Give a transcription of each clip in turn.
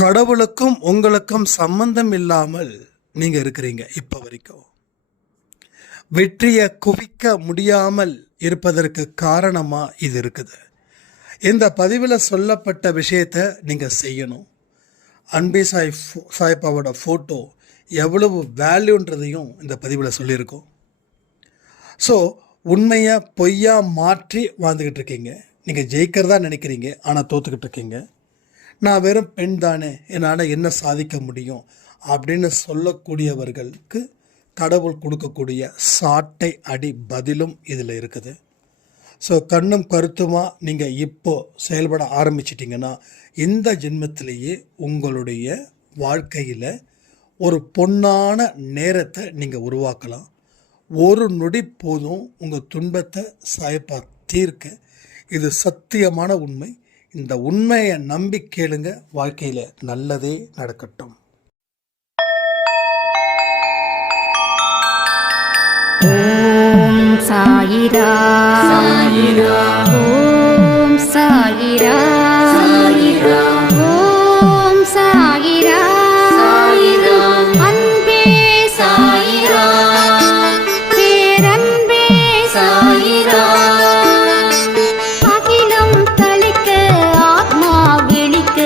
கடவுளுக்கும் உங்களுக்கும் சம்பந்தம் இல்லாமல் நீங்க இருக்கிறீங்க. இப்ப வரைக்கும் வெற்றியை குவிக்க முடியாமல் இருப்பதற்கு காரணமா இது இருக்குது. இந்த பதிவில் சொல்லப்பட்ட விஷயத்தை நீங்க செய்யணும். அன்பே சாய்பாவோட ஃபோட்டோ எவ்வளவு வேல்யூன்றதையும் இந்த பதிவில் சொல்லியிருக்கோம். ஸோ உண்மையை பொய்யா மாற்றி வாழ்ந்துக்கிட்டு இருக்கீங்க. நீங்கள் ஜெயிக்கிறதா நினைக்கிறீங்க, ஆனால் தோத்துக்கிட்டு இருக்கீங்க. நான் வெறும் பெண் தானே, என்னால் என்ன சாதிக்க முடியும் அப்படின்னு சொல்லக்கூடியவர்களுக்கு கடவுள் கொடுக்கக்கூடிய சாட்டை அடி பதிலும் இதில் இருக்குது. ஸோ கண்ணும் கருத்துமாக நீங்கள் இப்போ செயல்பட ஆரம்பிச்சிட்டிங்கன்னா இந்த ஜென்மத்திலேயே உங்களுடைய வாழ்க்கையில் ஒரு பொன்னான நேரத்தை நீங்கள் உருவாக்கலாம். ஒரு நொடி போதும் உங்கள் துன்பத்தை சாய்ப்பா தீர்க்க. இது சத்தியமான உண்மை. இந்த உண்மையை நம்பி கேளுங்க, வாழ்க்கையில் நல்லதே நடக்கட்டும். ஓம் சாயிரா சாயிரா, ஓம் சாயிரா சாயிரா, ஓம் சாயிரா சாயிரா, அன்பே சாயிரா, பேரன்பே சாயிரா, அகிலம் தளிக்க ஆத்மா விழிக்க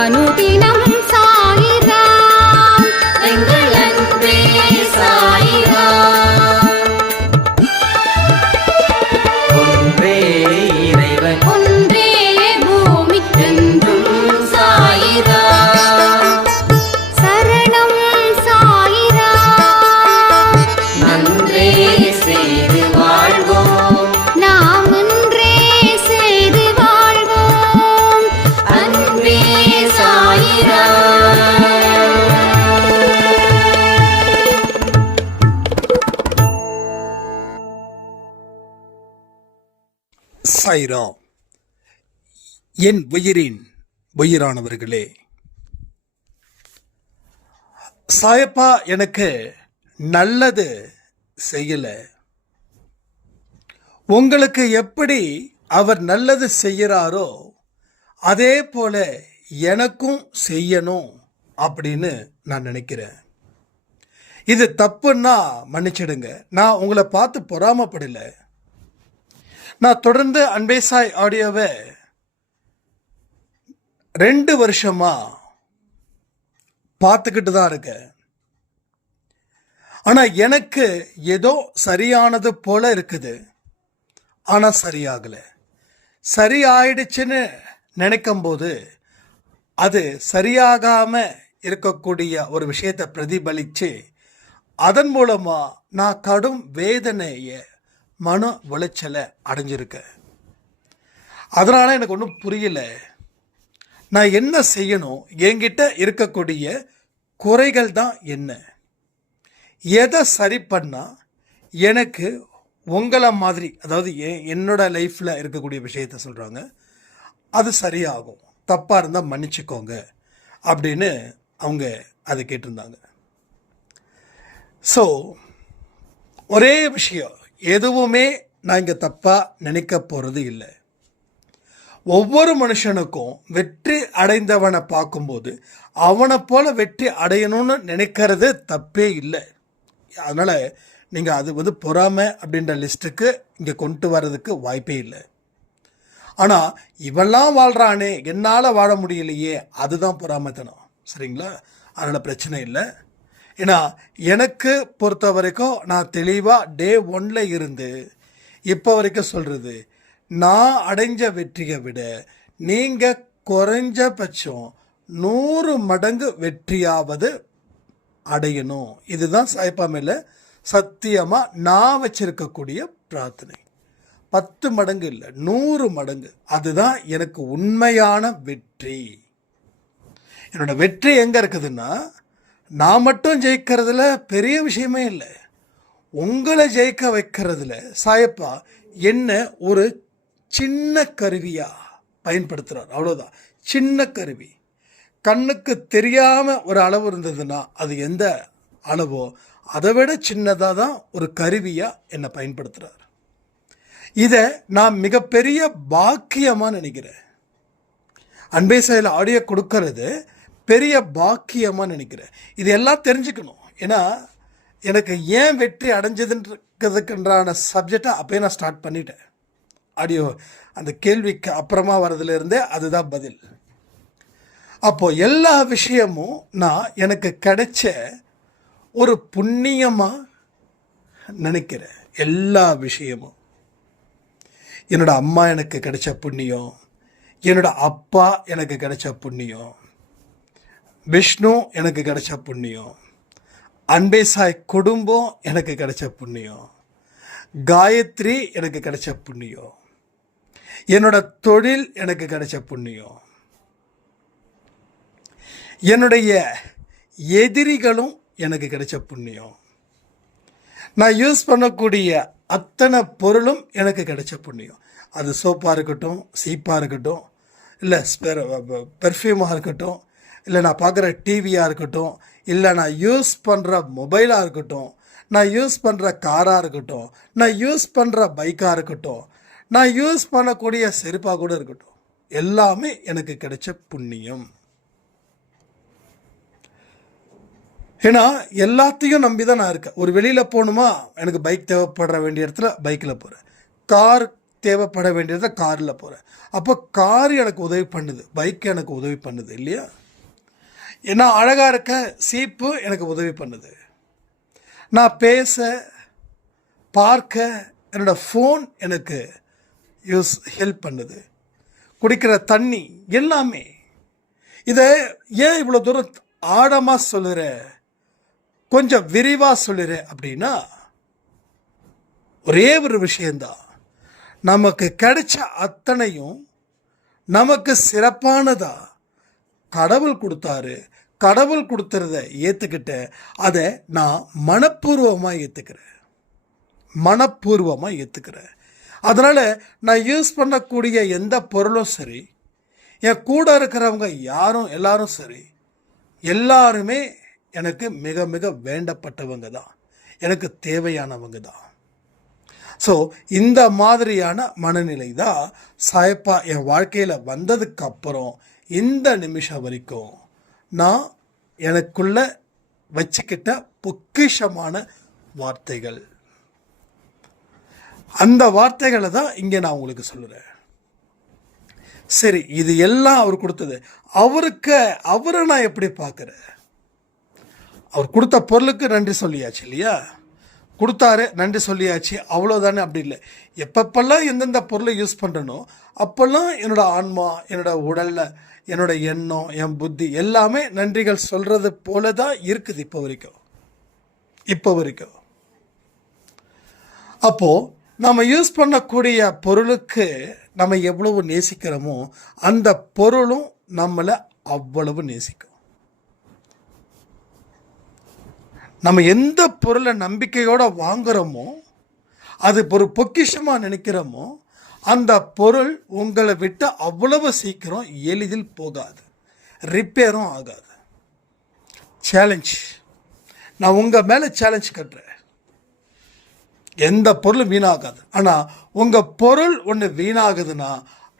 அனுதினம் சாயிரா, எங்கள் அன்பே சாயிரா. ஒன்றே இறைவன், ஒன்றே பூமிக்கென்றும் சாயிரா, சரணம் சாயிரா, நன்றே செய்து வாழ்வோம், நாம் ஒன்றே செய்து வாழ்வோம், அன்பே சாயிரா. சாய்ராம். என் உயிரின் உயிரானவர்களே, சாயப்பா எனக்கு நல்லது செய்யல. உங்களுக்கு எப்படி அவர் நல்லது செய்கிறாரோ அதே போல எனக்கும் செய்யணும் அப்படின்னு நான் நினைக்கிறேன். இது தப்புன்னா மன்னிச்சிடுங்க. நான் உங்களை பார்த்து பொறாமப்படல. நான் தொடர்ந்து அன்பே சாய் ஆடியோவை 2 வருஷமா பார்த்துக்கிட்டு தான் இருக்கேன். ஆனால் எனக்கு ஏதோ சரியானது போல இருக்குது, ஆனால் சரியாகலை. சரி ஆயிடுச்சுன்னு நினைக்கும் போது அது சரியாகாம இருக்கக்கூடிய ஒரு விஷயத்தை பிரதிபலித்து அதன் மூலமாக நான் கடும் வேதனையை மன உளைச்சலை அடைஞ்சிருக்கேன். அதனால் எனக்கு ஒன்றும் புரியல. நான் என்ன செய்யணும்? என்கிட்ட இருக்கக்கூடிய குறைகள் தான் என்ன? எதை சரி பண்ணால் எனக்கு உங்களை மாதிரி, அதாவது என்னோட லைஃப்பில் இருக்கக்கூடிய விஷயத்த சொல்கிறாங்க, அது சரியாகும், தப்பாக இருந்தால் மன்னிச்சுக்கோங்க அப்படின்னு அவங்க அதை கேட்டிருந்தாங்க. ஸோ ஒரே விஷயம், எதுவுமே நான் இங்கே தப்பாக நினைக்க போகிறது இல்லை. ஒவ்வொரு மனுஷனுக்கும் வெற்றி அடைந்தவனை பார்க்கும்போது அவனை போல வெற்றி அடையணும்னு நினைக்கிறது தப்பே இல்லை. அதனால் நீங்கள் அது பொறாமை அப்படின்ற லிஸ்ட்டுக்கு இங்கே கொண்டு வர்றதுக்கு வாய்ப்பே இல்லை. ஆனால் இவெல்லாம் வாழ்கிறானே, என்னால் வாழ முடியலையே, அதுதான் பொறாமைத்தனம். சரிங்களா? அதனால் பிரச்சனை இல்லை. ஏன்னா எனக்கு பொறுத்த வரைக்கும் நான் தெளிவாக டே 1ல் இருந்து இப்போ வரைக்கும் சொல்கிறது, நான் அடைஞ்ச வெற்றியை விட நீங்கள் குறைஞ்சபட்சம் 100 மடங்கு வெற்றியாவது அடையணும். இதுதான் சாய்ப்பா மேலே சத்தியமாக நான் வச்சிருக்கக்கூடிய பிரார்த்தனை. 10 மடங்கு இல்லை, 100 மடங்கு. அதுதான் எனக்கு உண்மையான வெற்றி. என்னோட வெற்றி எங்கே இருக்குதுன்னா, நான் மட்டும் ஜெயிக்கிறதுல பெரிய விஷயமே இல்லை. உங்களை ஜெயிக்க வைக்கிறதுல சாயப்பா என்ன ஒரு சின்ன கருவியாக பயன்படுத்துகிறார், அவ்வளோதான். சின்ன கருவி. கண்ணுக்கு தெரியாமல் ஒரு அளவு இருந்ததுன்னா அது எந்த அளவோ அதை விட சின்னதாக தான் ஒரு கருவியாக என்னை பயன்படுத்துகிறார். இதை நான் மிகப்பெரிய பாக்கியமாக நினைக்கிறேன். அன்பே சாயில் ஆடியோ கொடுக்கறது பெரிய பாக்கியமாக நினைக்கிறேன். இது எல்லாம் தெரிஞ்சுக்கணும். ஏன்னா எனக்கு ஏன் வெற்றி அடைஞ்சதுன்றதுக்குன்றான சப்ஜெக்டை அப்போயே நான் ஸ்டார்ட் பண்ணிட்டேன். ஆடியோ அந்த கேள்விக்கு அப்புறமா வர்றதுலேருந்தே அதுதான் பதில். அப்போது எல்லா விஷயமும் நான் எனக்கு கிடைச்ச ஒரு புண்ணியமாக நினைக்கிறேன். எல்லா விஷயமும் என்னோட அம்மா எனக்கு கிடைச்ச புண்ணியம், என்னோட அப்பா எனக்கு கிடைச்ச புண்ணியம், விஷ்ணு எனக்கு கிடைச்ச புண்ணியம், அன்பே சாய் குடும்பம் எனக்கு கிடைச்ச புண்ணியம், காயத்ரி எனக்கு கிடைச்ச புண்ணியம், என்னோட தொழில் எனக்கு கிடைச்ச புண்ணியம், என்னுடைய எதிரிகளும் எனக்கு கிடைச்ச புண்ணியம், நான் யூஸ் பண்ணக்கூடிய அத்தனை பொருளும் எனக்கு கிடைச்ச புண்ணியம். அது சோப்பாக இருக்கட்டும், சீப்பாக இருக்கட்டும், இல்லை பெர்ஃப்யூமாக இருக்கட்டும், இல்லை நான் பார்க்குற டிவியாக இருக்கட்டும், இல்லை நான் யூஸ் பண்ணுற மொபைலாக இருக்கட்டும், நான் யூஸ் பண்ணுற காராக இருக்கட்டும், நான் யூஸ் பண்ணுற பைக்காக இருக்கட்டும், நான் யூஸ் பண்ணக்கூடிய செருப்பாக கூட இருக்கட்டும், எல்லாமே எனக்கு கிடைச்ச புண்ணியம். ஏன்னா எல்லாத்தையும் நம்பி தான் நான் இருக்கேன். ஒரு வெளியில் போகணுமா, எனக்கு பைக் தேவைப்பட வேண்டிய இடத்துல பைக்கில் போகிறேன், கார் தேவைப்பட வேண்டிய இடத்துல காரில் போகிறேன். அப்போ கார் எனக்கு உதவி பண்ணுது, பைக் எனக்கு உதவி பண்ணுது இல்லையா? ஏன்னா அழகாக இருக்க சீப்பு எனக்கு உதவி பண்ணுது, நான் பேச பார்க்க என்னோடய ஃபோன் எனக்கு ஹெல்ப் பண்ணுது, குடிக்கிற தண்ணி எல்லாமே. இதை ஏன் இவ்வளோ தூரம் ஆழமாக சொல்லுற, கொஞ்சம் விரிவாக சொல்லுற அப்படின்னா ஒரே ஒரு விஷயந்தான். நமக்கு கிடைச்ச அத்தனையும் நமக்கு சிறப்பானதா கடவுள் கொடுத்தாரு. கடவுள் கொடுத்துறத ஏற்றுக்கிட்ட அதை நான் மனப்பூர்வமாக ஏற்றுக்கிறேன். அதனால் நான் யூஸ் பண்ணக்கூடிய எந்த பொருளும் சரி, என் கூட இருக்கிறவங்க எல்லாரும் சரி, எல்லாருமே எனக்கு மிக மிக வேண்டப்பட்டவங்க தான், எனக்கு தேவையானவங்க தான். ஸோ இந்த மாதிரியான மனநிலை தான் சாயப்பா என் வாழ்க்கையில் வந்ததுக்கு அப்புறம் இந்த நிமிஷம் வரைக்கும் நான் எனக்குள்ள வச்சுக்கிட்ட பொக்கிஷமான வார்த்தைகள். அந்த வார்த்தைகளை தான் இங்கே நான் உங்களுக்கு சொல்லுறேன். சரி, இது எல்லாம் அவர் கொடுத்தது. அவரை நான் எப்படி பார்க்குறேன்? அவர் கொடுத்த பொருளுக்கு நன்றி சொல்லியாச்சு இல்லையா? கொடுத்தாரு, நன்றி சொல்லியாச்சு, அவ்வளோதானே? அப்படி இல்லை. எப்பப்பெல்லாம் எந்தெந்த பொருளை யூஸ் பண்ணுறனோ அப்போல்லாம் என்னோடய ஆன்மா, என்னோடய உடலில், என்னோடய எண்ணம், என் புத்தி எல்லாமே நன்றிகள் சொல்கிறது போல தான் இருக்குது இப்போ வரைக்கும். அப்போது நம்ம யூஸ் பண்ணக்கூடிய பொருளுக்கு நம்ம எவ்வளவு நேசிக்கிறோமோ அந்த பொருளும் நம்மளை அவ்வளவு நேசிக்கும். நம்ம எந்த பொருளை நம்பிக்கையோடு வாங்குகிறோமோ, அது ஒரு பொக்கிஷமாக நினைக்கிறோமோ, அந்த பொருள் உங்களை விட்டு அவ்வளவு சீக்கிரம் எளிதில் போகாது, ரிப்பேரும் ஆகாது. சேலஞ்ச், நான் உங்கள் மேலே சேலஞ்ச் கட்டுறேன். எந்த பொருளும் வீணாகாது. ஆனால் உங்கள் பொருள் ஒன்று வீணாகுதுன்னா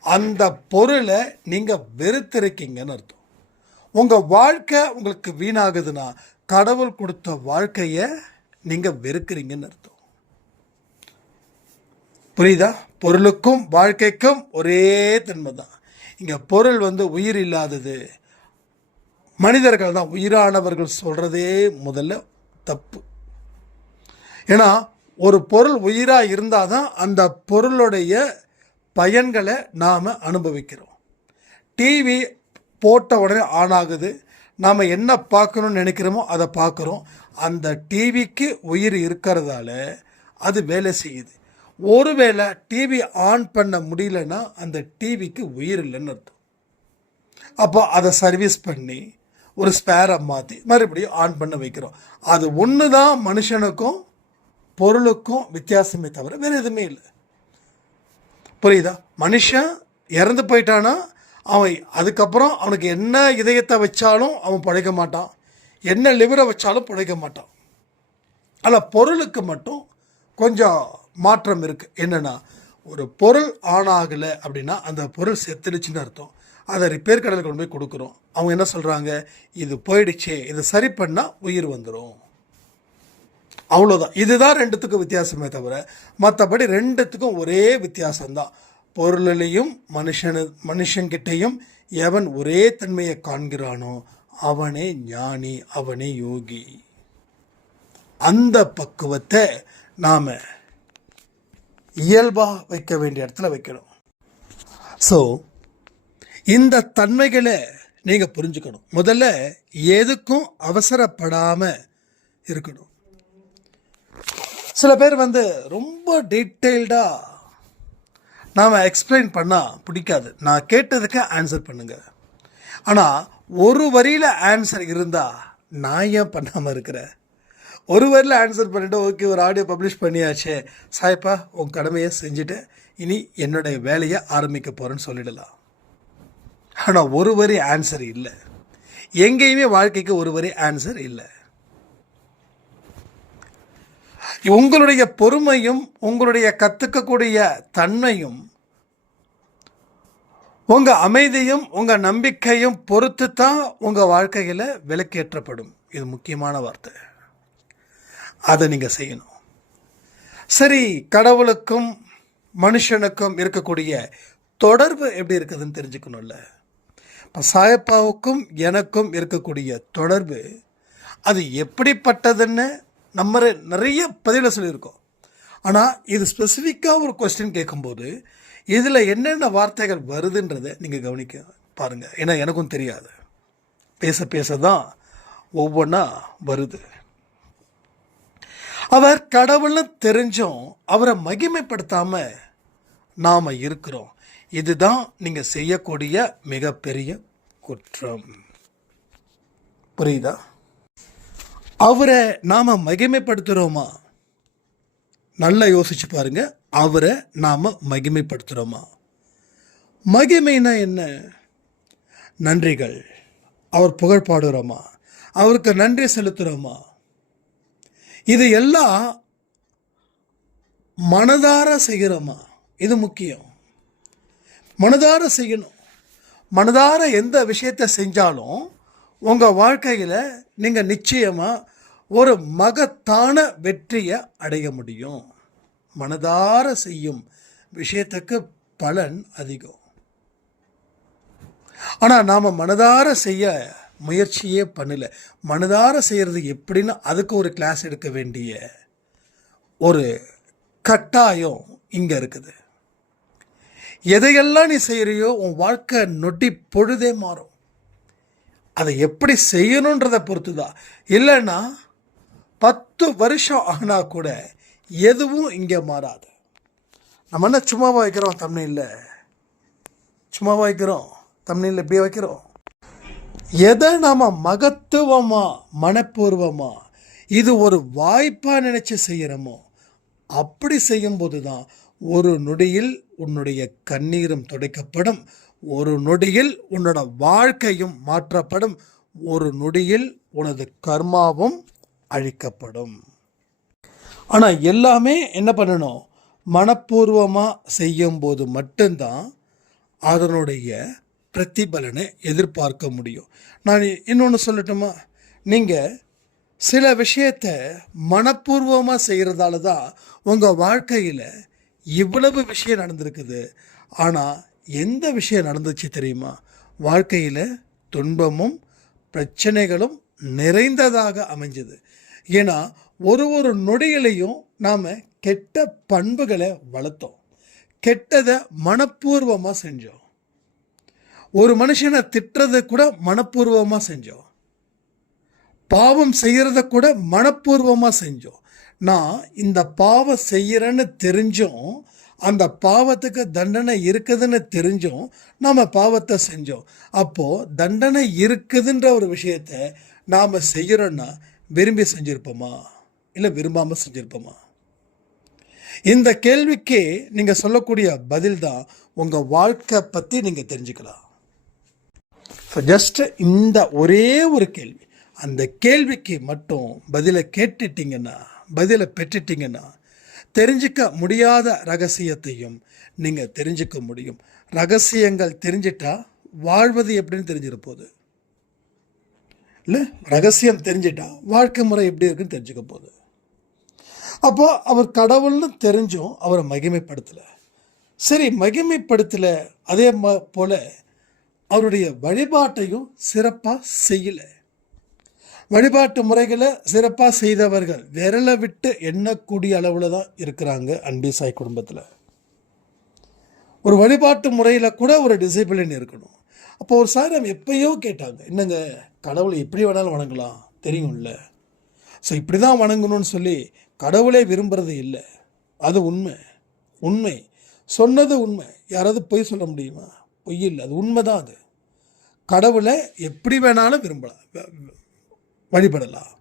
அந்த பொருளை நீங்கள் வெறுத்திருக்கீங்கன்னு அர்த்தம். உங்கள் வாழ்க்கை உங்களுக்கு வீணாகுதுன்னா கடவுள் கொடுத்த வாழ்க்கையை நீங்கள் வெறுக்கிறீங்கன்னு அர்த்தம். புரியுதா? பொருளுக்கும் வாழ்க்கைக்கும் ஒரே தன்மை தான். இங்கே பொருள் உயிர் இல்லாதது, மனிதர்கள் தான். உயிரானவர்கள் சொல்கிறதே முதல்ல தப்பு. ஏன்னா ஒரு பொருள் உயிராக இருந்தால் தான் அந்த பொருளுடைய பயன்களை நாம் அனுபவிக்கிறோம். டிவி போட்ட உடனே ஆன் ஆகுது, நாம் என்ன பார்க்கணும்னு நினைக்கிறோமோ அதை பார்க்குறோம். அந்த டிவிக்கு உயிர் இருக்கிறதால அது வேலை செய்யுது. ஒருவேளை டிவி ஆன் பண்ண முடியலன்னா அந்த டிவிக்கு உயிர் இல்லைன்னு அர்த்தம். அப்போ அதை சர்வீஸ் பண்ணி ஒரு ஸ்பேரை மாற்றி மறுபடியும் ஆன் பண்ண வைக்கிறோம். அது ஒன்று தான் மனுஷனுக்கும் பொருளுக்கும் வித்தியாசமே தவிர வேறு எதுவுமே இல்லை. புரியுதா? மனுஷன் இறந்து போயிட்டானா அவன் அதுக்கப்புறம் அவனுக்கு என்ன இதயத்தை வச்சாலும் அவன் பிழைக்க மாட்டான், என்ன லிவரை வச்சாலும் பிழைக்க மாட்டான். ஆனால் பொருளுக்கு மட்டும் கொஞ்சம் மாற்றம் இருக்குது. என்னென்னா, ஒரு பொருள் ஆன் ஆகலை அப்படின்னா அந்த பொருள் செத்துடுச்சுன்னு அர்த்தம். அதை ரிப்பேர் கடையில் கொண்டு போய் கொடுக்குறோம், அவங்க என்ன சொல்கிறாங்க, இது போயிடுச்சே, இது சரி பண்ணால் உயிர் வந்துடும். அவ்வளோதான். இதுதான் ரெண்டுத்துக்கும் வித்தியாசமே தவிர மற்றபடி ரெண்டுத்துக்கும் ஒரே வித்தியாசம்தான். பொருளிலையும் மனுஷங்கிட்டையும் எவன் ஒரே தன்மையை காண்கிறானோ அவனே ஞானி, அவனே யோகி. அந்த பக்குவத்தை நாம் இயல்பாக வைக்க வேண்டிய இடத்துல வைக்கணும். ஸோ இந்த தன்மைகளை நீங்கள் புரிஞ்சுக்கணும். முதல்ல எதுக்கும் அவசரப்படாமல் இருக்கணும். சில பேர் ரொம்ப டீட்டெயில்டாக நாம் எக்ஸ்பிளைன் பண்ணால் பிடிக்காது. நான் கேட்டதுக்கு ஆன்சர் பண்ணுங்கள். ஆனால் ஒரு வரியில் ஆன்சர் இருந்தால் நான் ஏன் பண்ணாமல் இருக்கிறேன்? ஒரு வரியில் ஆன்சர் பண்ணிவிட்டு ஓகே ஒரு ஆடியோ பப்ளிஷ் பண்ணியாச்சே, சாய்ப்பா உன் கடமையை செஞ்சுட்டு இனி என்னுடைய வேலையை ஆரம்பிக்க போகிறேன்னு சொல்லிடலாம். ஆனால் ஒரு வரி ஆன்சர் இல்லை. எங்கேயுமே வாழ்க்கைக்கு ஒரு வரி ஆன்சர் இல்லை. உங்களுடைய பொறுமையும் உங்களுடைய கற்றுக்கக்கூடிய தன்மையும் உங்கள் அமைதியும் உங்கள் நம்பிக்கையும் பொறுத்து தான் உங்கள் வாழ்க்கையில் விலக்கேற்றப்படும். இது முக்கியமான வார்த்தை. அதை நீங்கள் செய்யணும். சரி, கடவுளுக்கும் மனுஷனுக்கும் இருக்கக்கூடிய தொடர்பு எப்படி இருக்குதுன்னு தெரிஞ்சுக்கணும்ல. இப்போ சாயப்பாவுக்கும் எனக்கும் இருக்கக்கூடிய தொடர்பு அது எப்படிப்பட்டதுன்னு நம்ம நிறைய பதில சொல்லியிருக்கோம். ஆனால் இது ஸ்பெசிஃபிக்காக ஒரு கொஸ்டின் கேட்கும்போது இதில் என்னென்ன வார்த்தைகள் வருதுன்றதை நீங்கள் கவனிக்க பாருங்கள். ஏன்னா எனக்கும் தெரியாது. பேச பேச தான் ஒவ்வொன்றா வருது. அவர் கடவுள்னு தெரிஞ்சும் அவரை மகிமைப்படுத்தாமல் நாம் இருக்கிறோம். இதுதான் நீங்கள் செய்யக்கூடிய மிகப்பெரிய குற்றம். புரியுதா? அவரை நாம் மகிமைப்படுத்துகிறோமா? நல்லா யோசிச்சு பாருங்க. அவரை நாம் மகிமைப்படுத்துகிறோமா? மகிமைனா என்ன? நன்றிகள். அவர் புகழ் பாடுகிறோமா? அவருக்கு நன்றி செலுத்துகிறோமா? இது எல்லாம் மனதார செய்கிறோமா? இது முக்கியம். மனதார செய்யணும். மனதார எந்த விஷயத்தை செஞ்சாலும் உங்கள் வாழ்க்கையில் நீங்கள் நிச்சயமாக ஒரு மகத்தான வெற்றியை அடைய முடியும். மனதார செய்யும் விஷயத்துக்கு பலன் அதிகம். ஆனால் நாம் மனதார செய்ய முயற்சியே பண்ணல. மனதார செய்கிறது எப்படின்னு அதுக்கு ஒரு கிளாஸ் எடுக்க வேண்டிய ஒரு கட்டாயம் இங்கே இருக்குது. எதையெல்லாம் நீ செய்கிறியோ உன் வாழ்க்கை நொடி பொழுதே மாறும். அதை எப்படி செய்யணுன்றதை பொறுத்து தான். இல்லைன்னா 10 வருஷம் ஆனால் கூட எதுவும் இங்கே மாறாது. நம்ம என்ன சும்மாவா வைக்கிறோம் தம்ப்நெயில்ல? சும்மாவா வைக்கிறோம் தம்ப்நெயில்ல? இப்படியே வைக்கிறோம். எதை நாம் மகத்துவமாக மனப்பூர்வமாக இது ஒரு வாய்ப்பாக நினச்சி செய்கிறோமோ அப்படி செய்யும்போது தான் ஒரு நொடியில் உன்னுடைய கண்ணீரும் துடைக்கப்படும். ஒரு நொடியில் உன்னோட வாழ்க்கையும் மாற்றப்படும். ஒரு நொடியில் உனது கர்மாவும் அழிக்கப்படும். ஆனால் எல்லாமே என்ன பண்ணணும்? மனப்பூர்வமாக செய்யும்போது மட்டும்தான் அதனுடைய பிரதிபலனை எதிர்பார்க்க முடியும். நான் இன்னொன்று சொல்லட்டுமா? நீங்கள் சில விஷயத்தை மனப்பூர்வமாக செய்கிறதால தான் உங்கள் வாழ்க்கையில் இவ்வளவு விஷயம் நடந்திருக்குது. ஆனால் எந்த விஷயம் நடந்துச்சு தெரியுமா? வாழ்க்கையில் துன்பமும் பிரச்சனைகளும் நிறைந்ததாக அமைஞ்சது. ஏன்னா ஒரு நொடியிலையும் நாம் கெட்ட பண்புகளை வளர்த்தோம். கெட்டதை மனப்பூர்வமாக செஞ்சோம். ஒரு மனுஷனை திட்டுறது கூட மனப்பூர்வமாக செஞ்சோம். பாவம் செய்கிறத கூட மனப்பூர்வமாக செஞ்சோம். நான் இந்த பாவம் செய்கிறேன்னு தெரிஞ்சும் அந்த பாவத்துக்கு தண்டனை இருக்குதுன்னு தெரிஞ்சும் நாம் பாவத்தை செஞ்சோம். அப்போது தண்டனை இருக்குதுன்ற ஒரு விஷயத்தை நாம் செய்கிறோன்னா விரும்பி செஞ்சுருப்போமா இல்லை விரும்பாமல் செஞ்சுருப்போமா? இந்த கேள்விக்கு நீங்கள் சொல்லக்கூடிய பதில் தான் உங்கள் வாழ்க்கை பற்றி நீங்கள் தெரிஞ்சுக்கலாம். ஸோ ஜஸ்ட் இந்த ஒரே ஒரு கேள்வி, அந்த கேள்விக்கு மட்டும் பதிலை கேட்டுட்டிங்கன்னா, பதிலை பெற்றுட்டிங்கன்னா தெரிஞ்சிக்க முடியாத ரகசியத்தையும் நீங்கள் தெரிஞ்சிக்க முடியும். ரகசியங்கள் தெரிஞ்சிட்டா வாழ்வது எப்படின்னு தெரிஞ்சிட போகுது. இல்லை, ரகசியம் தெரிஞ்சிட்டா வாழ்க்கை முறை எப்படி இருக்குன்னு தெரிஞ்சுக்க போகுது. அப்போ அவர் கடவுள்னு தெரிஞ்சும் அவரை மகிமைப்படுத்தலை. சரி, மகிமைப்படுத்தலை, அதே போல் அவருடைய வழிபாட்டையும் சிறப்பாக செய்யலை. வழிபாட்டு முறைகளை சிறப்பாக செய்தவர்கள் விரலை விட்டு எண்ணக்கூடிய அளவில் தான் இருக்கிறாங்க அன்பிசாய் குடும்பத்தில். ஒரு வழிபாட்டு முறையில் கூட ஒரு டிசிப்ளின் இருக்கணும். அப்போ ஒரு சாரம் எப்பயோ கேட்டாங்க, என்னங்க கடவுளை எப்படி வேணாலும் வணங்கலாம் தெரியும்ல, ஸோ இப்படி தான் வணங்கணும்னு சொல்லி கடவுளே விரும்புறது இல்லை. அது உண்மை சொன்னது உண்மை. யாராவது பொய் சொல்ல முடியுமா? பொய் இல்லை, அது உண்மை தான். அது கடவுளை எப்படி வேணாலும் விரும்பலாம், வழிபடலாம்.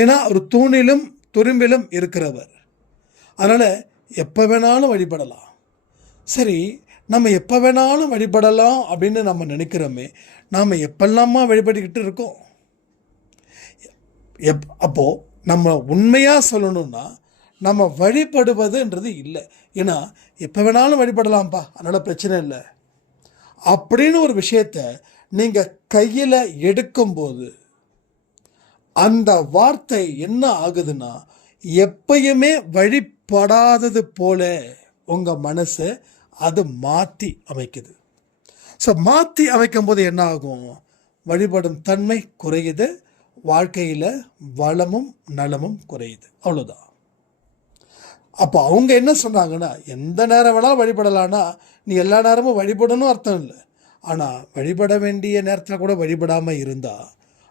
ஏன்னா அவர் தூணிலும் துரும்பிலும் இருக்கிறவர். அதனால் எப்போ வேணாலும் வழிபடலாம். சரி, நம்ம எப்போ வேணாலும் வழிபடலாம் அப்படின்னு நம்ம நினைக்கிறோமே, நாம் எப்பெல்லாமா வழிபட்டுக்கிட்டு இருக்கோம்? அப்போது நம்ம உண்மையாக சொல்லணும்னா நம்ம வழிபடுவதுன்றது இல்லை. ஏன்னா எப்போ வேணாலும் வழிபடலாம்ப்பா, அதனால் பிரச்சனை இல்லை அப்படின்னு ஒரு விஷயத்த நீங்கள் கையில் எடுக்கும்போது அந்த வார்த்தை என்ன ஆகுதுன்னா, எப்பயுமே வழிபடாதது போல உங்கள் மனசை அது மாற்றி அமைக்குது. ஸோ மாற்றி அமைக்கும் போது என்ன ஆகும்? வழிபடும் தன்மை குறையுது, வாழ்க்கையில் வளமும் நலமும் குறையுது. அவ்வளோதான். அப்போ அவங்க என்ன சொன்னாங்கன்னா, எந்த நேரம் வேணாலும் வழிபடலான்னா நீ எல்லா நேரமும் வழிபடணும் அர்த்தம் இல்லை. ஆனால் வழிபட வேண்டிய நேரத்தில் கூட வழிபடாமல் இருந்தால்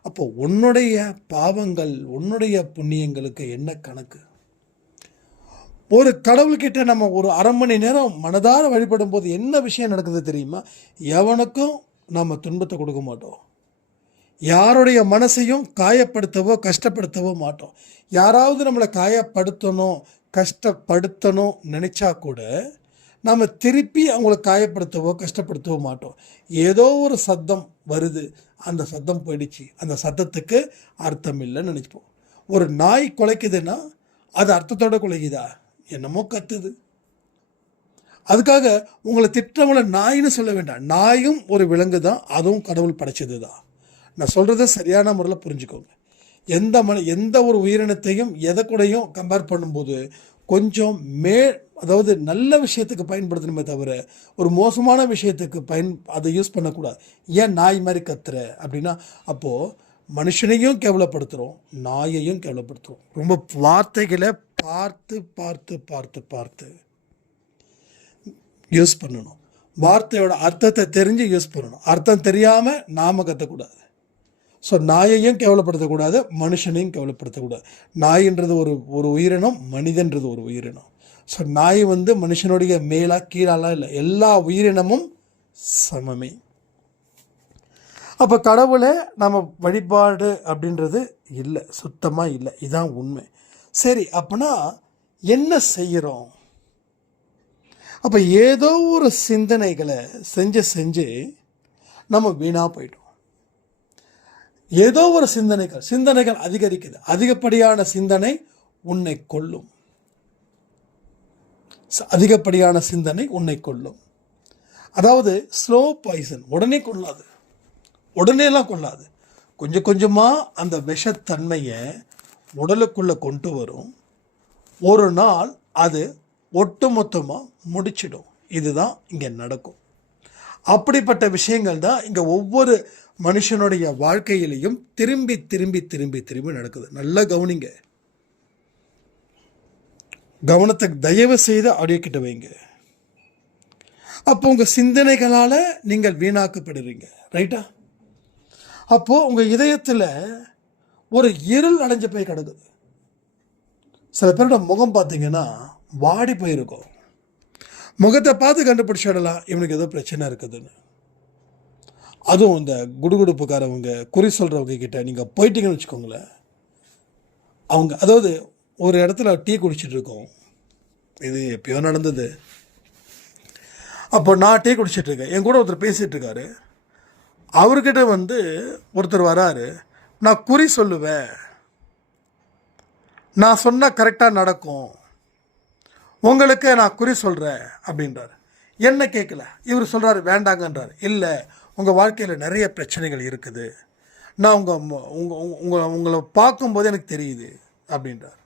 அப்போ உன்னுடைய பாவங்கள் உன்னுடைய புண்ணியங்களுக்கு என்ன கணக்கு? ஒரு கடவுள்கிட்ட நம்ம ஒரு அரை மணி நேரம் மனதார வழிபடும் போது என்ன விஷயம் நடக்குது தெரியுமா? எவனுக்கும் நம்ம துன்பத்தை கொடுக்க மாட்டோம், யாருடைய மனசையும் காயப்படுத்தவோ கஷ்டப்படுத்தவோ மாட்டோம். யாராவது நம்மளை காயப்படுத்தணும் கஷ்டப்படுத்தணும் நினச்சா கூட நம்ம திருப்பி அவங்கள காயப்படுத்தவோ கஷ்டப்படுத்தவோ மாட்டோம். ஏதோ ஒரு சத்தம் வருது, அந்த சத்தம் போயிடுச்சு, அந்த சத்தத்துக்கு அர்த்தம் இல்லைன்னு நினச்சிப்போம். ஒரு நாய் குலைக்குதுன்னா அது அர்த்தத்தோடு குலைக்குதா? என்னமோ கத்துது. அதுக்காக உங்களை திட்டவங்களை நாயின்னு சொல்ல வேண்டாம். நாயும் ஒரு விலங்கு தான், அதுவும் கடவுள் படைச்சது தான். நான் சொல்கிறத சரியான முறையில் புரிஞ்சுக்கோங்க. எந்த ஒரு உயிரினத்தையும் எதை கூடயும் கம்பேர் பண்ணும்போது கொஞ்சம் அதாவது நல்ல விஷயத்துக்கு பயன்படுத்தணுமே தவிர ஒரு மோசமான விஷயத்துக்கு அதை யூஸ் பண்ணக்கூடாது. ஏன் நாய் மாதிரி கத்துற அப்படின்னா, அப்போது மனுஷனையும் கேவலப்படுத்துகிறோம், நாயையும் கேவலப்படுத்துகிறோம். ரொம்ப வார்த்தைகளை பார்த்து பார்த்து பார்த்து பார்த்து யூஸ் பண்ணணும். வார்த்தையோட அர்த்தத்தை தெரிஞ்சு யூஸ் பண்ணணும். அர்த்தம் தெரியாமல் நாம் கற்றக்கூடாது. ஸோ நாயையும் கேவலப்படுத்தக்கூடாது, மனுஷனையும் கேவலப்படுத்தக்கூடாது. நாயின்றது ஒரு உயிரினம், மனிதன்றது ஒரு உயிரினம். ஸோ நாய் மனுஷனுடைய மேலா கீழாலாம் இல்லை, எல்லா உயிரினமும் சமமே. அப்போ கடவுளை நம்ம வழிபாடு அப்படின்றது இல்லை, சுத்தமாக இல்லை. இதுதான் உண்மை. சரி, அப்போனா என்ன செய்கிறோம்? அப்போ ஏதோ ஒரு சிந்தனைகளை செஞ்சு நம்ம வீணாக போயிட்டோம். ஏதோ ஒரு சிந்தனைகள் அதிகரிக்குது. அதிகப்படியான சிந்தனை உன்னை கொல்லும். அதிகப்படியான சிந்தனை உன்னை கொல்லும். அதாவது ஸ்லோ பாய்சன். உடனேலாம் கொள்ளாது. கொஞ்சம் கொஞ்சமாக அந்த விஷத்தன்மையை உடலுக்குள்ளே கொண்டு வரும். ஒரு நாள் அது ஒட்டுமொத்தமாக முடிச்சிடும். இதுதான் இங்கே நடக்கும். அப்படிப்பட்ட விஷயங்கள் தான் இங்கே ஒவ்வொரு மனுஷனுடைய வாழ்க்கையிலையும் திரும்பி திரும்பி திரும்பி திரும்பி நடக்குது. நல்லா கவனிங்க. கவனத்தை தயவு செய்து அடிக்கிட்டு வைங்க. அப்போ உங்கள் சிந்தனைகளால் நீங்கள் வீணாக்கப்படுறீங்க, ரைட்டா? அப்போது உங்கள் இதயத்தில் ஒரு இருள் அடைஞ்சு போய் கிடக்குது. சில பேரோட முகம் பார்த்தீங்கன்னா வாடி போயிருக்கும். முகத்தை பார்த்து கண்டுபிடிச்சிடலாம் இவனுக்கு ஏதோ பிரச்சனை இருக்குதுன்னு. அதுவும் இந்த குடுகுடுப்புக்காரவங்க, குறி சொல்கிறவங்க கிட்ட நீங்கள் போயிட்டீங்கன்னு வச்சுக்கோங்களேன், அவங்க அதாவது ஒரு இடத்துல டீ குடிச்சிட்டு இருக்கோம். இது எப்பயோ நடந்தது. அப்போ நான் டீ குடிச்சிட்ருக்கேன், என் கூட ஒருத்தர் பேசிகிட்டு இருக்காரு. அவர்கிட்ட ஒருத்தர் வராரு, நான் குறி சொல்லுவேன், நான் சொன்னால் கரெக்டாக நடக்கும், உங்களுக்கு நான் குறி சொல்கிறேன் அப்படின்றார். என்ன கேட்கல. இவர் சொல்கிறாரு வேண்டாங்கன்றார். இல்லை, உங்கள் வாழ்க்கையில் நிறைய பிரச்சனைகள் இருக்குது, நான் உங்களை பார்க்கும்போது எனக்கு தெரியுது அப்படின்றார்.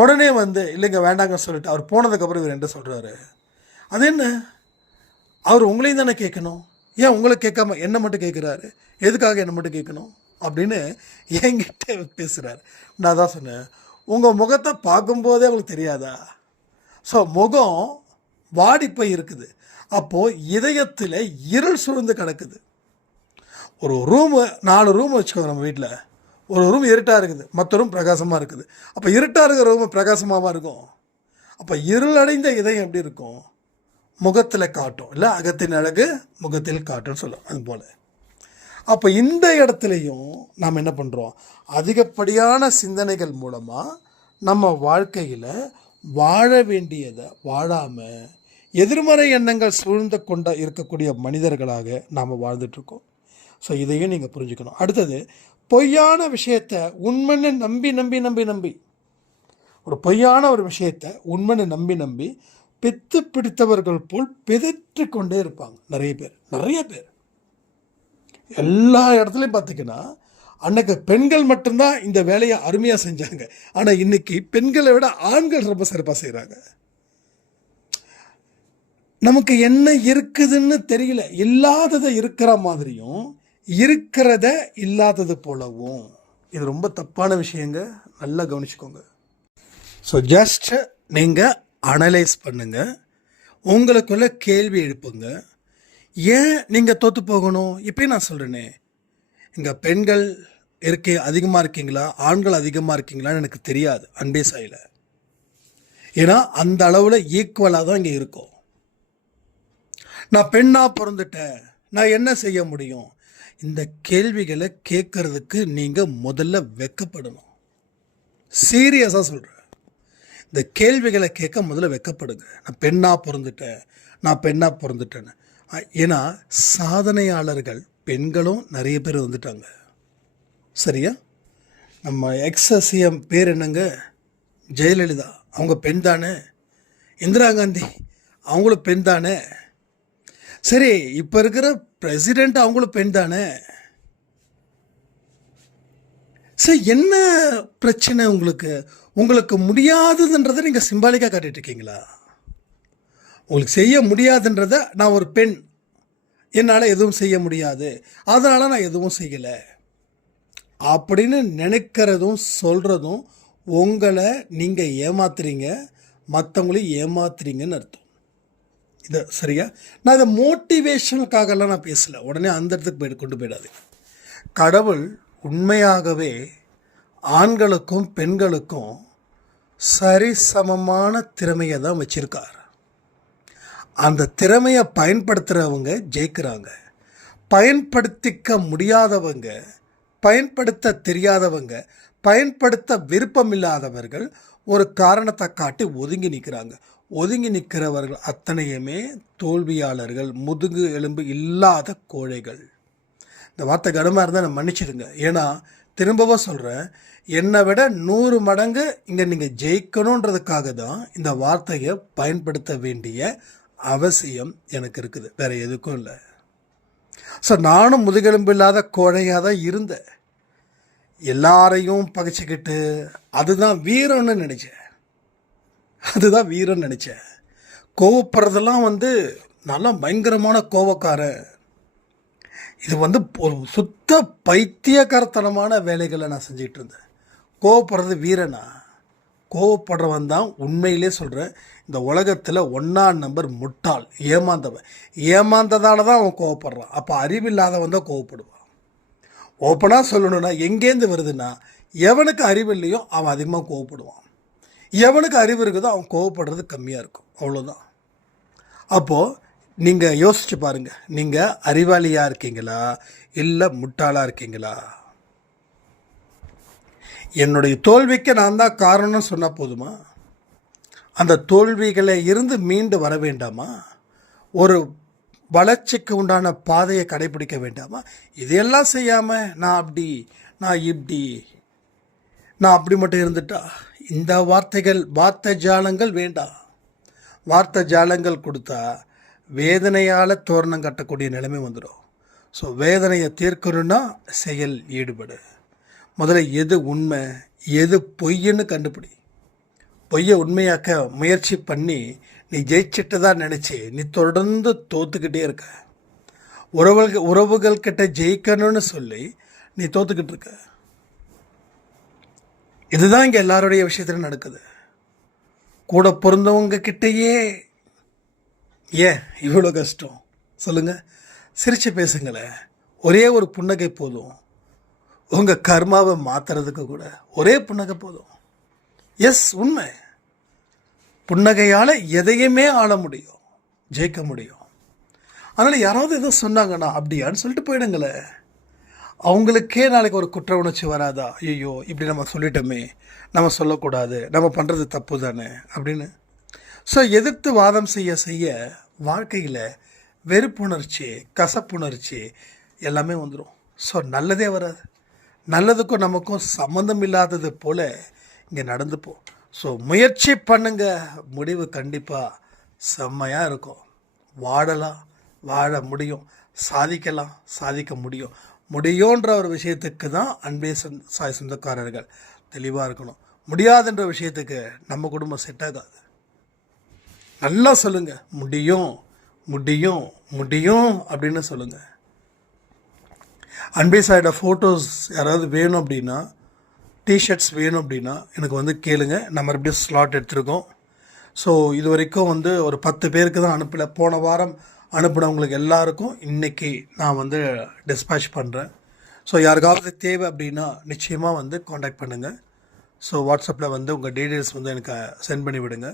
உடனே வந்து இல்லைங்க வேண்டாங்கன்னு சொல்லிட்டு அவர் போனதுக்கப்புறம் இவர் என்ன சொல்கிறாரு, அது என்ன, அவர் உங்களையும் தானே கேட்கணும், ஏன் உங்களை கேட்காம என்ன மட்டும் கேட்குறாரு, எதுக்காக என்ன மட்டும் கேட்கணும் அப்படின்னு என்கிட்ட பேசுகிறார். நான் தான் சொன்னேன், உங்கள் முகத்தை பார்க்கும்போதே அவங்களுக்கு தெரியாதா? ஸோ முகம் வாடி போய் இருக்குது, அப்போது இதயத்தில் இருள் சூழ்ந்து கிடக்குது. ஒரு ரூமு 4 ரூம் வச்சுக்கோங்க நம்ம வீட்டில், ஒரு ரூம் இருட்டாக இருக்குது, மற்ற ரூம் பிரகாசமாக இருக்குது. அப்போ இருட்டாக இருக்கிற ரூம் பிரகாசமாக இருக்கும். அப்போ இருளடைந்த இதயம் எப்படி இருக்கும், முகத்தில் காட்டும், இல்லை அகத்தின் அழகு முகத்தில் காட்டுன்னு சொல்லுவோம். அதுபோல் அப்போ இந்த இடத்துலையும் நாம் என்ன பண்ணுறோம், அதிகப்படியான சிந்தனைகள் மூலமாக நம்ம வாழ்க்கையில் வாழ வேண்டியதை வாழாமல் எதிர்மறை எண்ணங்கள் சூழ்ந்து கொண்ட இருக்கக்கூடிய மனிதர்களாக நாம் வாழ்ந்துட்டுருக்கோம். ஸோ இதையும் நீங்கள் புரிஞ்சுக்கணும். அடுத்தது, பொய்யான விஷயத்தை உண்மைன்னு நம்பி நம்பி நம்பி நம்பி ஒரு பொய்யான ஒரு விஷயத்தை உண்மைன்னு நம்பி நம்பி பித்து பிடித்தவர்கள் போல் பிதற்றி கொண்டே இருப்பாங்க நிறைய பேர். எல்லா இடத்துலையும் பார்த்திங்கன்னா அன்னைக்கு பெண்கள் மட்டும்தான் இந்த வேலையை அருமையாக செஞ்சாங்க. ஆனால் இன்னைக்கு பெண்களை விட ஆண்கள் ரொம்ப சிறப்பாக செய்கிறாங்க. நமக்கு என்ன இருக்குதுன்னு தெரியல, இல்லாததை இருக்கிற மாதிரியும் இருக்கிறத இல்லாதது போலவும். இது ரொம்ப தப்பான விஷயங்க, நல்லா கவனிச்சுக்கோங்க. ஸோ ஜஸ்ட் நீங்கள் அனலைஸ் பண்ணுங்கள், உங்களுக்குள்ள கேள்வி எழுப்புங்க. ஏன் நீங்கள் தோற்று போகணும்? இப்போயும் நான் சொல்கிறேனே, இங்கே பெண்கள் அதிகமாக இருக்கீங்களா ஆண்கள் அதிகமாக இருக்கீங்களான்னு எனக்கு தெரியாது, அன்பே சாயில. ஏன்னா அந்த அளவில் ஈக்குவலாக தான் இங்கே இருக்கும். நான் பெண்ணாக பிறந்துட்டேன், நான் என்ன செய்ய முடியும்? இந்த கேள்விகளை கேட்கறதுக்கு நீங்கள் முதல்ல வெட்கப்படணும். சீரியஸாக சொல்கிறேன், இந்த கேள்விகளை கேட்க முதல்ல வெட்கப்படுங்க. நான் பெண்ணாக பிறந்துட்டேன்னு. ஏன்னா சாதனையாளர்கள் பெண்களும் நிறைய பேர் வந்துட்டாங்க. சரியா? நம்ம எக்ஸ்-சிஎம் பேர் என்னங்க, ஜெயலலிதா, அவங்க பெண் தானே. இந்திரா காந்தி, அவங்களும் பெண் தானே. சரி, இப்போ இருக்கிற பிரசிடெண்ட் அவங்களும் பெண் தானே. சரி, என்ன பிரச்சனை உங்களுக்கு முடியாதுன்றதை நீங்கள் சிம்பாலிக்காக காட்டிட்டு இருக்கீங்களா? உங்களுக்கு செய்ய முடியாதுன்றதை, நான் ஒரு பெண், என்னால் எதுவும் செய்ய முடியாது, அதனால் நான் எதுவும் செய்யலை அப்படின்னு நினைக்கிறதும் சொல்கிறதும் உங்களை நீங்கள் ஏமாத்துறீங்க, மற்றவங்களையும் ஏமாத்துறீங்கன்னு அர்த்தம். இது சரியா? நான் இதை மோட்டிவேஷனுக்காகலாம் நான் பேசலை, உடனே அந்த இடத்துக்கு கொண்டு போயிடாது. கடவுள் உண்மையாகவே ஆண்களுக்கும் பெண்களுக்கும் சரிசமமான திறமையை தான் வச்சுருக்கார். அந்த திறமையை பயன்படுத்துகிறவங்க ஜெயிக்கிறாங்க, பயன்படுத்திக்க முடியாதவங்க, பயன்படுத்த தெரியாதவங்க, பயன்படுத்த விருப்பம் இல்லாதவர்கள் ஒரு காரணத்தை காட்டி ஒதுங்கி நிற்கிறாங்க. ஒதுங்கி நிற்கிறவர்கள் அத்தனையுமே தோல்வியாளர்கள், முதுகு எலும்பு இல்லாத கோழைகள். இந்த வார்த்தை கனமாக இருந்தால் நான் மன்னிச்சிடுங்க. ஏன்னா திரும்பவும் சொல்கிறேன், என்னை விட 100 மடங்கு இங்கே நீங்கள் ஜெயிக்கணுன்றதுக்காக தான் இந்த வார்த்தையை பயன்படுத்த வேண்டிய அவசியம் எனக்கு இருக்குது, வேறு எதுக்கும் இல்லை. ஸோ நானும் முதுகெலும்பு இல்லாத கோழையாக தான் இருந்தேன். எல்லாரையும் பகைச்சிக்கிட்டு அதுதான் வீரம்னு நினச்சேன். கோவப்படுறதெல்லாம் நல்லா பயங்கரமான கோவக்காரன். இது ஒரு சுத்த பைத்தியக்காரத்தனமான வேலைகளை நான் செஞ்சிகிட்டு இருந்தேன். கோவப்படுறது வீரனா? கோவப்படுறவன் தான் உண்மையிலே சொல்கிறேன், இந்த உலகத்தில் 1ஆம் நம்பர் முட்டாள், ஏமாந்தவன். ஏமாந்ததால தான் அவன் கோவப்படுறான். அப்போ அறிவில்லாதவன் தான் கோவப்படுவான். ஓப்பனாக சொல்லணுன்னா எங்கேருந்து வருதுன்னா, எவனுக்கு அறிவு இல்லையோ அவன் அதிகமாக கோவப்படுவான், எவனுக்கு அறிவு இருக்குதோ அவன் கோவப்படுறது கம்மியாக இருக்கும், அவ்வளோதான். அப்போது நீங்கள் யோசிச்சு பாருங்கள், நீங்கள் அறிவாளியாக இருக்கீங்களா இல்லை முட்டாளாக இருக்கீங்களா? என்னுடைய தோல்விக்கு நான் தான் காரணம்னு சொன்னால் போதுமா? அந்த தோல்விகளை இருந்து மீண்டு வர வேண்டாமா? ஒரு வளர்ச்சிக்கு உண்டான பாதையை கடைபிடிக்க வேண்டாமா? இதையெல்லாம் செய்யாமல் நான் அப்படி மட்டும் இருந்துட்டா, இந்த வார்த்தை ஜாலங்கள் வேண்டாம். வார்த்தை ஜாலங்கள் கொடுத்தா வேதனையால் தோரணம் கட்டக்கூடிய நிலைமை வந்துடும். ஸோ வேதனையை தீர்க்கணும்னா செயல் ஈடுபடு. முதல்ல எது உண்மை எது பொய்ன்னு கண்டுபிடி. பொய்யை உண்மையாக்க முயற்சி பண்ணி நீ ஜெயிச்சிட்டு தான் நினச்சி நீ தொடர்ந்து தோத்துக்கிட்டே இருக்க. உறவுகள் கிட்ட ஜெயிக்கணும்னு சொல்லி நீ தோத்துக்கிட்டு இருக்க. இதுதான் இங்கே எல்லாருடைய விஷயத்துல நடக்குது. கூட பிறந்தவங்க கிட்டேயே ஏன் இவ்வளோ கஷ்டம் சொல்லுங்க? சிரிச்சு பேசுங்களேன். ஒரே ஒரு புன்னகை போதும். உங்கள் கர்மாவை மாற்றுறதுக்கு கூட ஒரே புன்னகை போதும். எஸ், உண்மை. புன்னகையால் எதையுமே ஆள முடியும், ஜெயிக்க முடியும். அதனால் யாராவது எதோ சொன்னாங்கன்னா அப்படியான்னு சொல்லிட்டு போயிடுங்களேன். அவங்களுக்கே நாளைக்கு ஒரு குற்ற உணர்ச்சி வராதா? ஐயோ இப்படி நம்ம சொல்லிட்டோமே, நம்ம சொல்லக்கூடாது, நம்ம பண்ணுறது தப்பு தானே அப்படின்னு. ஸோ எதிர்த்து வாதம் செய்ய செய்ய வாழ்க்கையில் வெறுப்புணர்ச்சி, கசப்புணர்ச்சி எல்லாமே வந்துடும். ஸோ நல்லதே வராது. நல்லதுக்கும் நமக்கும் சம்மந்தம் இல்லாதது போல் இங்கே நடந்துப்போம். ஸோ முயற்சி பண்ணுங்க, முடிவு கண்டிப்பாக செம்மையாக இருக்கும். வாழலாம், வாழ முடியும், சாதிக்கலாம், சாதிக்க முடியும். முடியுன்ற ஒரு விஷயத்துக்கு தான் அன்பே சாய் சொந்தக்காரர்கள் தெளிவாக இருக்கணும். முடியாதுன்ற விஷயத்துக்கு நம்ம குடும்பம் செட் ஆகாது. நல்லா சொல்லுங்கள், முடியும் முடியும் முடியும் அப்படின்னு சொல்லுங்கள். அன்பே சாயோட ஃபோட்டோஸ் யாராவது வேணும் அப்படின்னா, டிஷர்ட்ஸ் வேணும் அப்படின்னா எனக்கு வந்து கேளுங்க. நம்ம மறுபடியும் ஸ்லாட் எடுத்துருக்கோம். ஸோ இது வரைக்கும் வந்து ஒரு 10 பேருக்கு தான் அனுப்பலை. போன வாரம் அனுப்பினவங்களுக்கு எல்லாருக்கும் இன்றைக்கி நான் வந்து டிஸ்பேச் பண்ணுறேன். ஸோ யாருக்காவது தேவை அப்படின்னா நிச்சயமாக வந்து காண்டாக்ட் பண்ணுங்கள். ஸோ வாட்ஸ்அப்பில் வந்து உங்கள் டீட்டெயில்ஸ் வந்து எனக்கு சென்ட் பண்ணி விடுங்க.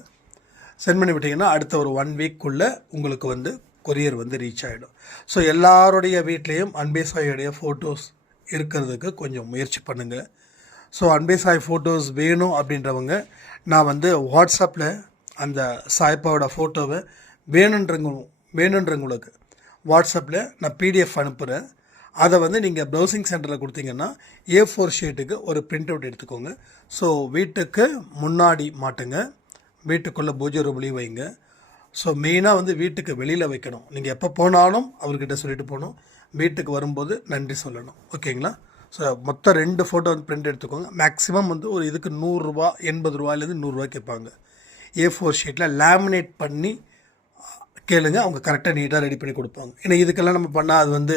சென்ட் பண்ணி விட்டிங்கன்னா அடுத்த ஒரு 1 வீக்குள்ளே உங்களுக்கு வந்து கொரியர் வந்து ரீச் ஆகிடும். ஸோ எல்லாருடைய வீட்லேயும் அன்பே சாயோடைய ஃபோட்டோஸ் இருக்கிறதுக்கு கொஞ்சம் முயற்சி பண்ணுங்கள். ஸோ அன்பே சாய் ஃபோட்டோஸ் வேணும் அப்படின்றவங்க நான் வந்து வாட்ஸ்அப்பில் அந்த சாய்ப்பாவோட ஃபோட்டோவை வேணுன்றவங்களுக்கு வாட்ஸ்அப்பில் நான் PDF அனுப்புகிறேன். அதை வந்து நீங்கள் ப்ரௌசிங் சென்டரில் கொடுத்தீங்கன்னா A4 ஷீட்டுக்கு ஒரு பிரிண்ட் அவுட் எடுத்துக்கோங்க. ஸோ வீட்டுக்கு முன்னாடி மாட்டுங்க, வீட்டுக்குள்ளே பூஜை ரூம்லேயும் வைங்க. ஸோ மெயினாக வந்து வீட்டுக்கு வெளியில் வைக்கணும். நீங்கள் எப்போ போனாலும் அவர்கிட்ட சொல்லிட்டு போகணும். வீட்டுக்கு வரும்போது நன்றி சொல்லணும். ஓகேங்களா? ஸோ மொத்தம் 2 ஃபோட்டோ வந்து பிரிண்ட் எடுத்துக்கோங்க. மேக்ஸிமம் வந்து ஒரு இதுக்கு 100 ரூபா, 80 ரூபாயிலேருந்து 100 ரூபா கேட்பாங்க. A4 ஷீட்டில் லேமினேட் பண்ணி கேளுங்க, அவங்க கரெக்டாக நீட்டாக ரெடி பண்ணி கொடுப்பாங்க. ஏன்னா இதுக்கெல்லாம் நம்ம பண்ணால் அது வந்து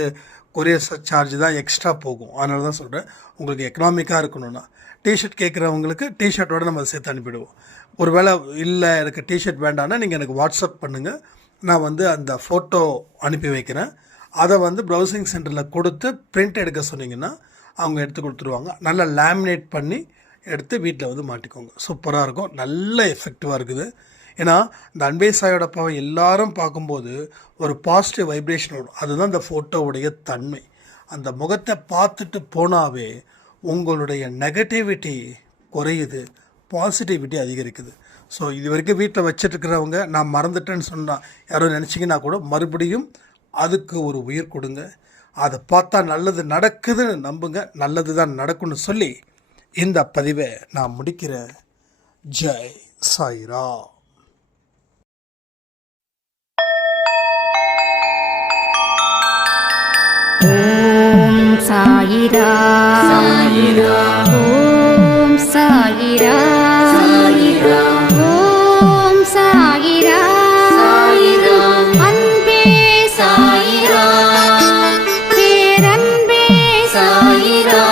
கொரியர் சார்ஜ் தான் எக்ஸ்ட்ரா போகும். அதனால தான் சொல்கிறேன், உங்களுக்கு எக்கனாமிக்காக இருக்கணும்னா டிஷர்ட் கேட்குறவங்களுக்கு டிஷர்ட்டோடு நம்ம சேர்த்து அனுப்பிடுவோம். ஒரு வேளை இல்லை எனக்கு டிஷர்ட் வேண்டாம்னா நீங்கள் எனக்கு வாட்ஸ்அப் பண்ணுங்கள், நான் வந்து அந்த ஃபோட்டோ அனுப்பி வைக்கிறேன். அதை வந்து ப்ரௌசிங் சென்டரில் கொடுத்து பிரிண்ட் எடுக்க சொன்னீங்கன்னா அவங்க எடுத்து கொடுத்துருவாங்க. நல்லா லேமினேட் பண்ணி எடுத்து வீட்டில் வந்து மாட்டிக்கோங்க. சூப்பராக இருக்கும், நல்ல எஃபெக்டிவாக இருக்குது. ஏன்னா இந்த அன்பே சாயோட பாவை எல்லாரும் பார்க்கும்போது ஒரு பாசிட்டிவ் வைப்ரேஷன் வரும். அதுதான் இந்த ஃபோட்டோவுடைய தன்மை. அந்த முகத்தை பார்த்துட்டு போனாவே உங்களுடைய நெகட்டிவிட்டி குறையுது, பாசிட்டிவிட்டி அதிகரிக்குது. ஸோ இது வரைக்கும் வீட்டில் வச்சுட்டுருக்கிறவங்க நான் மறந்துட்டேன்னு சொன்னால் யாரும் நினச்சிங்கன்னா கூட மறுபடியும் அதுக்கு ஒரு உயிர் கொடுங்க. அதை பார்த்தா நல்லது நடக்குதுன்னு நம்புங்க, நல்லது தான் நடக்கும்னு சொல்லி இந்த பதிவை நான் முடிக்கிறேன். ஜெய் சாய்ரா. ஓம் சாயிரா சாயிரா ஓம் சாயிரா சாயிரா ஓம் சாயிரா சாயிரா அன்பே சாயிரா பேரன்பே சாயிரா